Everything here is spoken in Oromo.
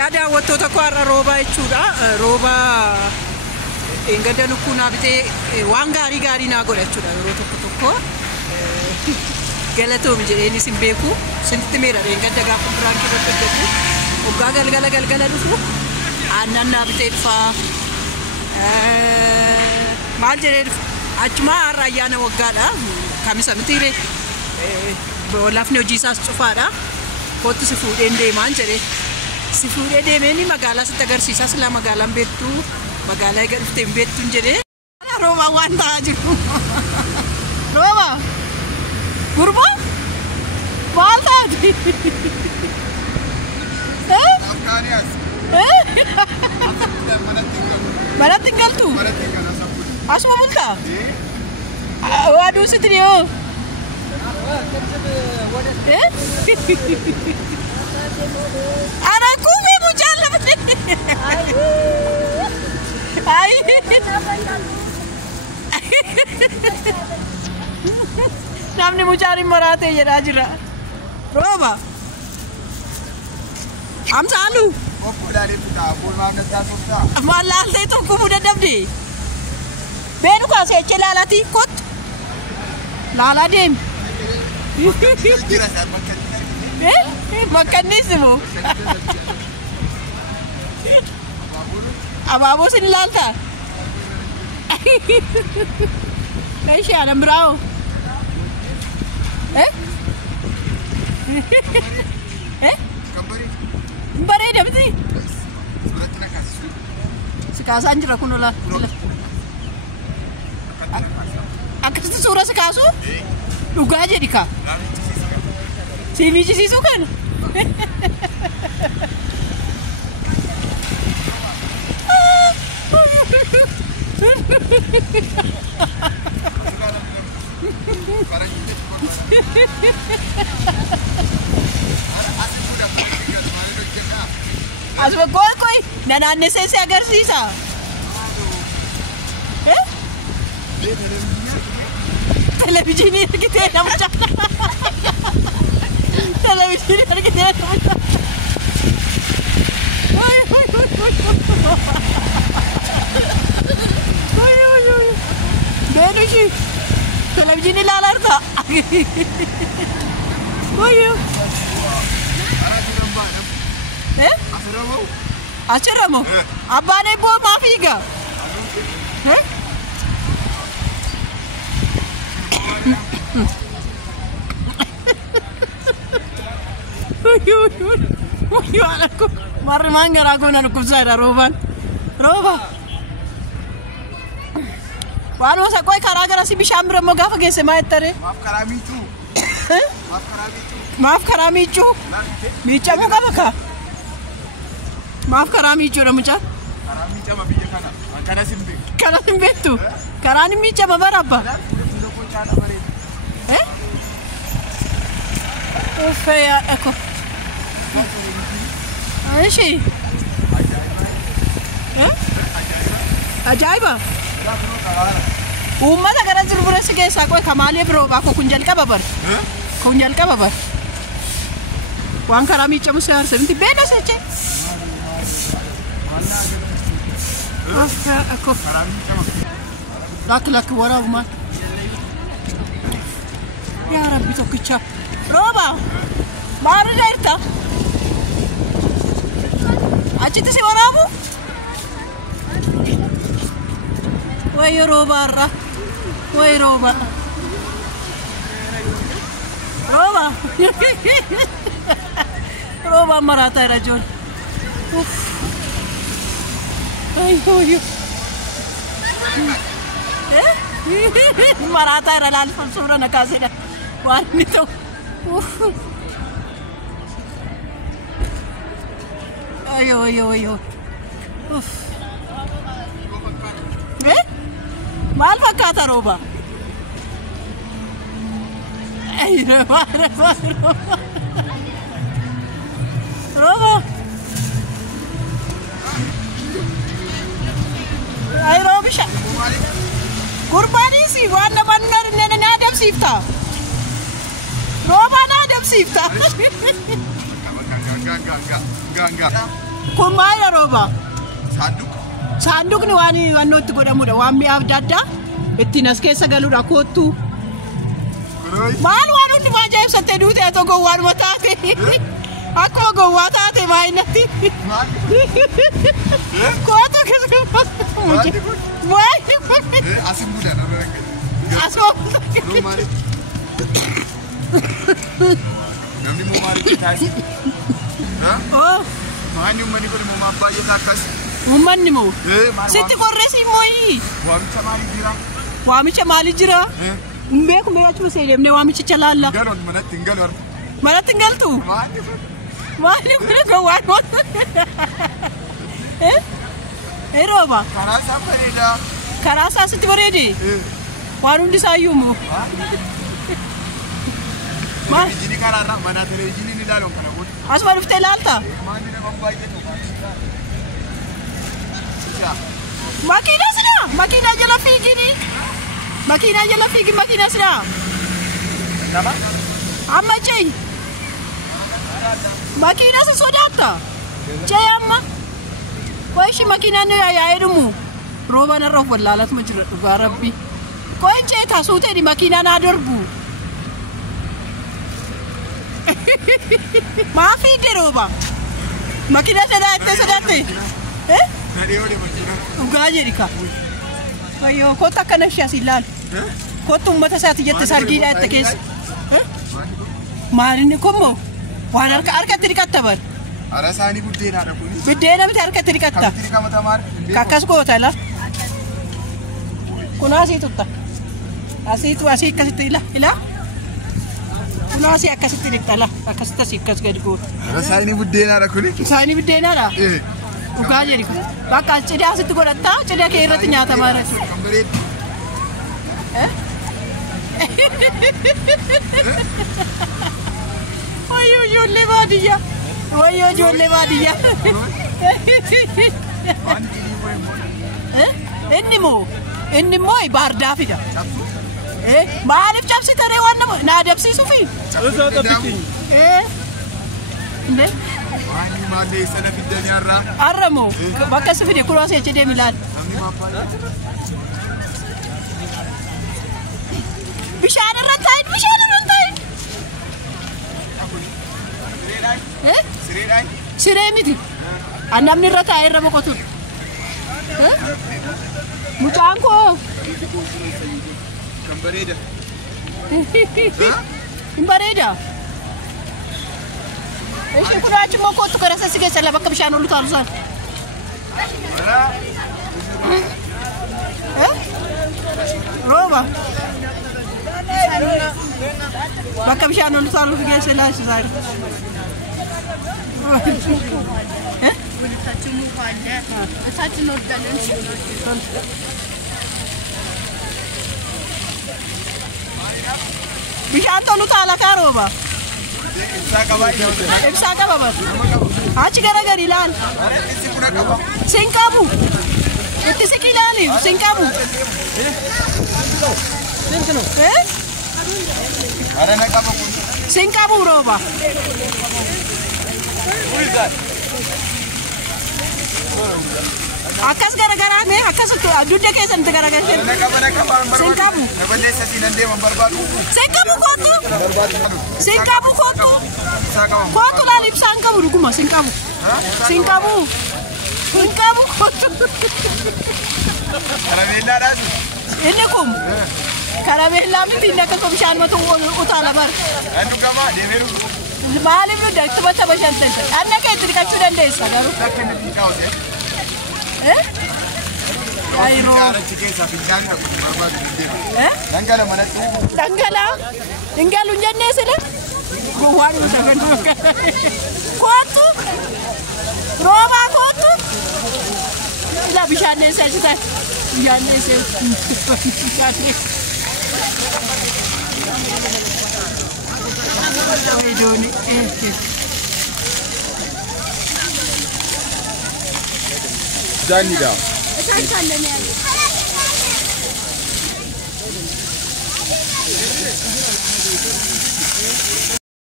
Yaada wattoota kwaarra roobaa jechuudha. Roobaa engada lukkuunaa bitee waan gaarii naa godha jechuudha. Yeroo tokko galatoom jedheenis hin beeku. Sintitti meedha engada gaafa biraan irratti hojjetu. Waggaa galgala dhufu aannan naa bitee dhufaa. Maal jedhee dhufu achuma har'a ayyaana waggaadha. Kamisa mitiire lafni hojii isaas cufaadha. Kottu si fuudheen deemaan jedhee. Si fuudhee deemee magaalaa sitti agarsiisa. Silaa magaalaan beektu magaalaa eega dhuftee hin beektu hin jedhee. Rooba waan ta'aa jiru. Rooba gurbaa maal taati? Manatti hin galtu? Asuma bultaa? Waa duusiti dhiyoo? Ana kuufii mucaan lafti. Namni mucaan hin maraatee jedhaa jira. Rooba. Amsaalu. Maal laaltee tokko muda dabde. Beenu kaasee echee laalati kottu. Laalaa deemi. Makannisimo. Abaaboo sin laalta. Aishi adam bravo. Bareeda miti. Si kaasaan jira kun ola. Akkasitti suura si kaasu? Dhugaa jedhi kaa. Si miijisiisuu kana? Asuma koi nanaannessee si agarsiisa. Televizyinii argitee namicha. Televizyinii argitee namicha. Benushi televizyinii ilaalarta. Achiramo abbaan eebboo maaf hiiga? Marri mangaraa koona dhukkubsaadha roobaan. Rooba. Waan wasa qoy karaa gara si bishaan bira immoo gaafa geesse maa jettare? Maaf karaa miicuu. Miicamuu qaba kaa. Maaf karaa miicuudha mucaa. Karaa miicama biyya kana. Kanas hin beektu. Karaan hin miicama barabba. Uffee eko. Aishi. Ajaiba. Uummata gara jiru bira si keessaa qoy kamaalee biroo baakoo kun jalqaba bar. Kun jalqaba bar. Waan karaa miicamu si aarsa miti beena seche. Eko. Lakki waraabumaan. Yaa Rabbi tokkicha. Rooba. Maali jirta? Achitti si waraabu? Wayi rooba irra. Wayi rooba. Rooba. Rooba maraataa irra joon. Ayyoo. Maraataa irra laalfan suura na kaasedha. Waan inni ta'u. Ayo. Maal fakkaata rooba? Rooba. Ay roobisha. Gurbaanis waan naman na adamsiifta. Rooba na adamsiifta. Ganga. Kun maal rooba? Saanduqni waan wannooti godhamudha. Waan mi'a adda addaa ittiin as keessa galuudha kootu. Maal waan hundi maa jaa'ibsattee duute atoo gowwaadhuma taate. Akkuma gowwaa taate maayinatti. Kootu keessa asin budan namni moo maali taasi maani ummani ko mo mabbaye takkas ummanni mo sitti qorresi moyi waamicha maali jira umbe kumbe achuma seedemne waamicha chalalla galon manatti galtu maali ko waan Eroba karasa sitti barede waan hundi saayyuu mo ma jini kararra mana televizyiin ni laalon kana godhu asuma dhuftee laalta maani nama baay'ee makina jala fiigini makina sira nama amma cey makina si sodaata cey amma koishi makina no ya edumu roba na rof wallalat majra duga rabbi koin cey tasute di makina na dorbu ma fi de roba makina sedate duga jerika ayo kota kana shasilal kotu mata saati jette sargiidha itti keessa maalini kommo waan harka tirikattaban arasani buddeena dha kuni buddeena miti harka tirikatta kakkas gootala kuna asiitutta asii akkasitti ila kuna asii akkasitti riktala akkasitti asii akkas gadi goota arasani buddeena dha kuni saani buddeena dha dhugaa jedhi bakka cidhaa asitti godhatta cidhaa kee irratti nyaatamaa irratti Wayo jolle baadiyyaa inni moo baardaa fida maaliif cabsitanii waan nama naa dabsiisu fi Wani malee sana fidanii arramo bakka si fide kuraa seeche deemi laal bishaan irra taa'in siree miti annamni irra taa'e irra boqotu mucaan koo kan bareeda hin bareeda Ești cu raci mă cotu care să se găsește la băcăm și anul lui Tarzan. Roba. Băcăm și anul lui Tarzan lui găsește la și zari. Bishaan tolu taala ka roba. Ibsa qaba bas. Achi garagari laal. Sinqabu. Itti siqilali sinqabu. Arana qaba kun. Sinqabu roba. Akkas garagara me akkas dudde keessan te garagara. Sinqabu. Naballeessa sinande man barbaadu. Sinqabu kotu. Sinqabu kotu. Kotu laal ibsaan qabu dhuguma sinqabu. Sinqabu. Sinqabu kotu. Karameellaadhaas. Inni kun. Karameellaa miti inni akka bishaan matu utaala bar. Addu gama deemeeru. Maaliif nu daktu bata bashantan. Anna kee itti dhiqachuu dandeessa garuu. Takka inni kaawwate. Ayro. Gaarachi keessa fincaanii dhabu barbaadu deema. Dangala malatti. Dangala. Dingalu jennee sile. Gowwaan nu sagantu. Kootu. Roobaa kootu. Ila bishaan neesee achitaan. Bishaan neesee. Iddoon Zanida. Isaan kan